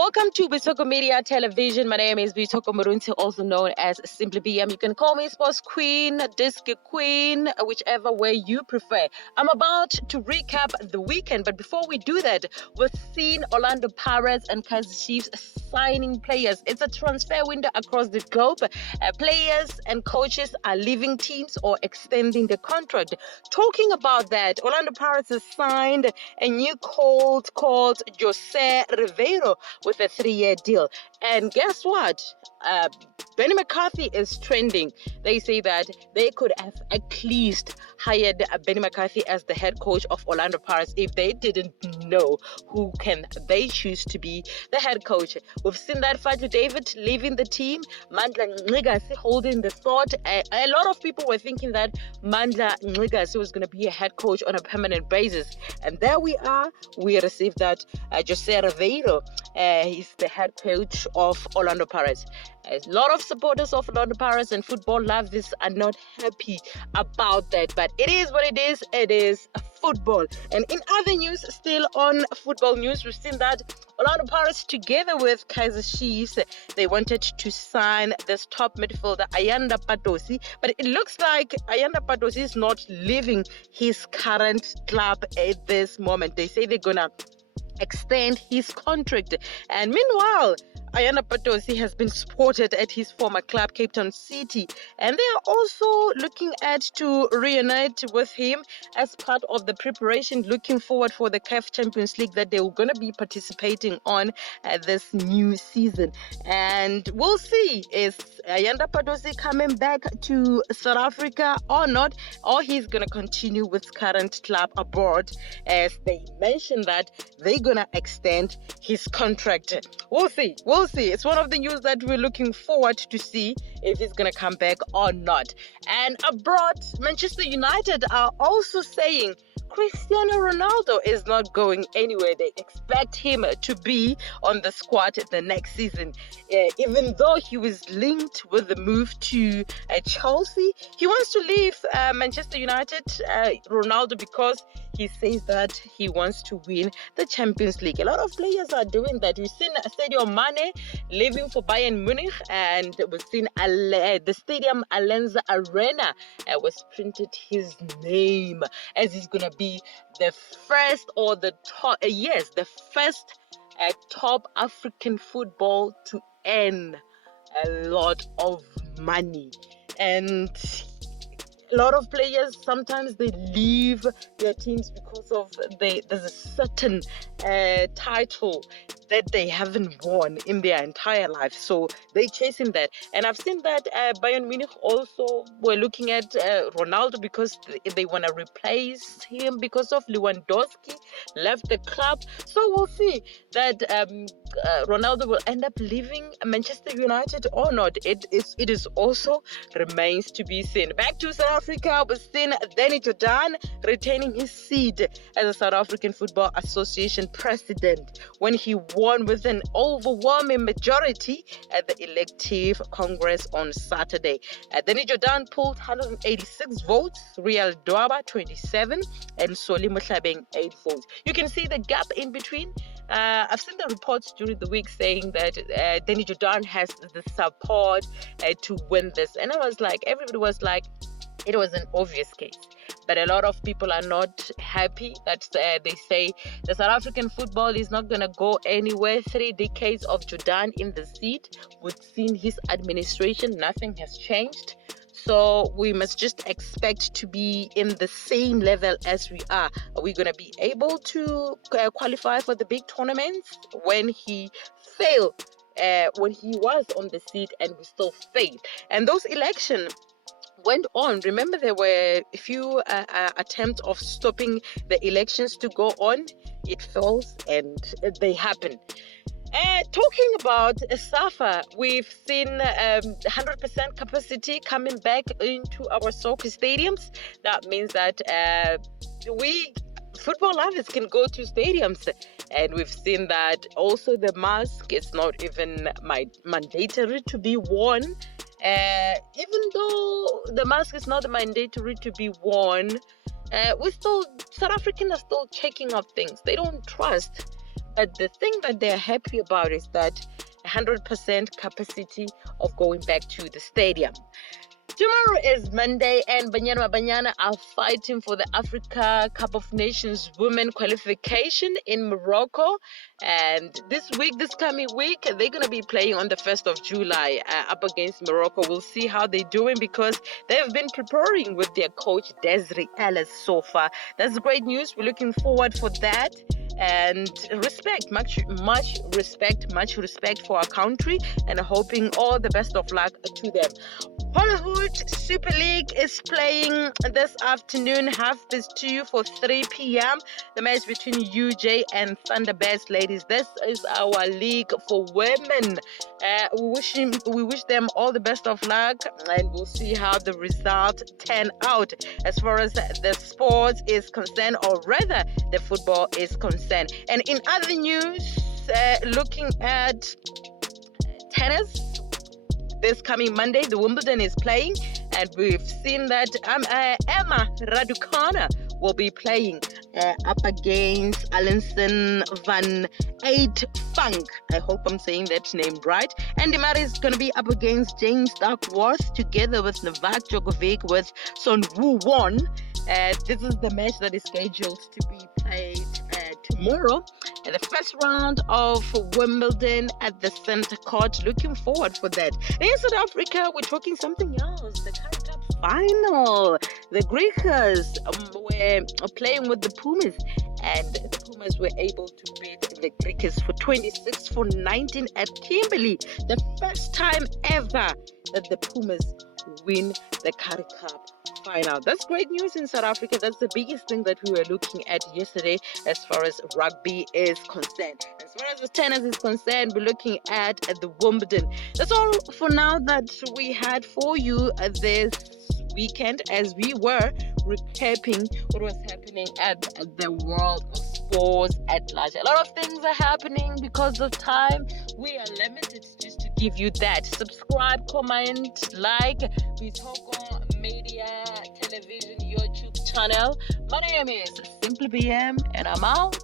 Welcome to Bitoko Media Television. My name is Bitoko Murunti, also known as Simply BM. You can call me Sports Queen, Disc Queen, whichever way you prefer. I'm about to recap the weekend, but before we do that, we've seen Orlando Pirates and Kaizer Chiefs signing players. It's a transfer window across the globe. Players and coaches are leaving teams or extending the contract. Talking about that, Orlando Pirates has signed a new coach called Jose Ribeiro with a 3-year deal. And guess what? Benny McCarthy is trending. They say that they could have at least hired Benny McCarthy as the head coach of Orlando Pirates if they didn't know who can they choose to be the head coach. We've seen that Fadlu David leaving the team, Mandla Ngigasi holding the thought. A lot of people were thinking that Mandla Ngigasi was going to be a head coach on a permanent basis. And there we are. We received that Jose Ribeiro is the head coach of Orlando Pirates. A lot of supporters of Orlando Pirates and football love this are not happy about that, but it is what it is. It is football. And in other news, still on football news, we've seen that Orlando Pirates, together with Kaizer Chiefs, they wanted to sign this top midfielder Ayanda Patosi, but it looks like Ayanda Patosi is not leaving his current club at this moment. They say they're gonna extend his contract, and meanwhile Ayanda Patosi has been spotted at his former club, Cape Town City, and they are also looking at to reunite with him as part of the preparation, looking forward for the CAF Champions League that they're going to be participating on this new season. And we'll see, is Ayanda Patosi coming back to South Africa or not, or he's going to continue with his current club abroad, as they mentioned that they're going to extend his contract. We'll see. It's one of the news that we're looking forward to see if he's going to come back or not. And abroad, Manchester United are also saying Cristiano Ronaldo is not going anywhere. They expect him to be on the squad the next season. Even though he was linked with the move to Chelsea, he wants to leave Manchester United, Ronaldo, because he says that he wants to win the Champions League. A lot of players are doing that. We've seen Sadio Mane leaving for Bayern Munich, and we've seen the stadium Allianz Arena was printed his name, as he's going to be the first or the top, the first top African football to earn a lot of money. And a lot of players, sometimes they leave their teams because of there's a certain title that they haven't won in their entire life, so they're chasing that. And I've seen that Bayern Munich also were looking at Ronaldo because they want to replace him because of Lewandowski left the club. So we'll see that Ronaldo will end up leaving Manchester United or not. It is also remains to be seen. Back to South Africa, we've seen Danny Jordan retaining his seat as a South African Football Association president when he won with an overwhelming majority at the elective Congress on Saturday. Danny Jordan pulled 186 votes, Real Dwaba 27, and Soli Mohlabeng 8 votes. You can see the gap in between. I've seen the reports during the week saying that Danny Jordan has the support to win this, and everybody was like, it was an obvious case. But a lot of people are not happy that they say the South African football is not going to go anywhere. 3 decades of Jordan in the seat. We've seen his administration. Nothing has changed. So we must just expect to be in the same level as we are. Are we going to be able to qualify for the big tournaments when he failed, when he was on the seat and we still failed? And those elections went on. Remember, there were a few attempts of stopping the elections to go on. It fails and they happen. Talking about SAFA, we've seen 100% capacity coming back into our soccer stadiums. That means that we football lovers can go to stadiums, and we've seen that also the mask is not even mandatory to be worn. Even though the mask is not mandatory to be worn, South Africans are still checking up things. They don't trust But the thing that they're happy about is that 100% capacity of going back to the stadium. Tomorrow is Monday, and Banyana are fighting for the Africa Cup of Nations women qualification in Morocco. And this coming week, they're going to be playing on the 1st of July up against Morocco. We'll see how they're doing because they've been preparing with their coach, Desiree Ellis, so far. That's great news. We're looking forward for that. And respect, much respect for our country, and hoping all the best of luck to them. Hollywood Super League is playing this afternoon, 2:30 for 3 p.m. The match between UJ and Thunderbirds. Ladies, this is our league for women. We wish them all the best of luck, and we'll see how the result turn out as far as the sports is concerned, or rather the football is concerned. And in other news, looking at tennis, this coming Monday, the Wimbledon is playing, and we've seen that Emma Raducanu will be playing up against Alison van Eijfunk. I hope I'm saying that name right. And Murray is going to be up against James Duckworth, together with Novak Djokovic with Son Woo Won. This is the match that is scheduled to be played tomorrow, the first round of Wimbledon at the Centre Court. Looking forward for that. In South Africa, we're talking something else. The Currie Cup final. The Griquas were playing with the Pumas, and the Pumas were able to beat the Griquas for 26-19 at Kimberley. The first time ever that the Pumas win the Currie Cup final. That's great news in South Africa. That's the biggest thing that we were looking at yesterday as far as rugby is concerned. As far as the tennis is concerned, we're looking at the Wimbledon. That's all for now that we had for you this weekend, as we were recapping what was happening at the world of sports at large. A lot of things are happening because of time. We are limited just to give you that. Subscribe, comment, like. We talk on Media Television YouTube channel. My name is Simply BM, and I'm out.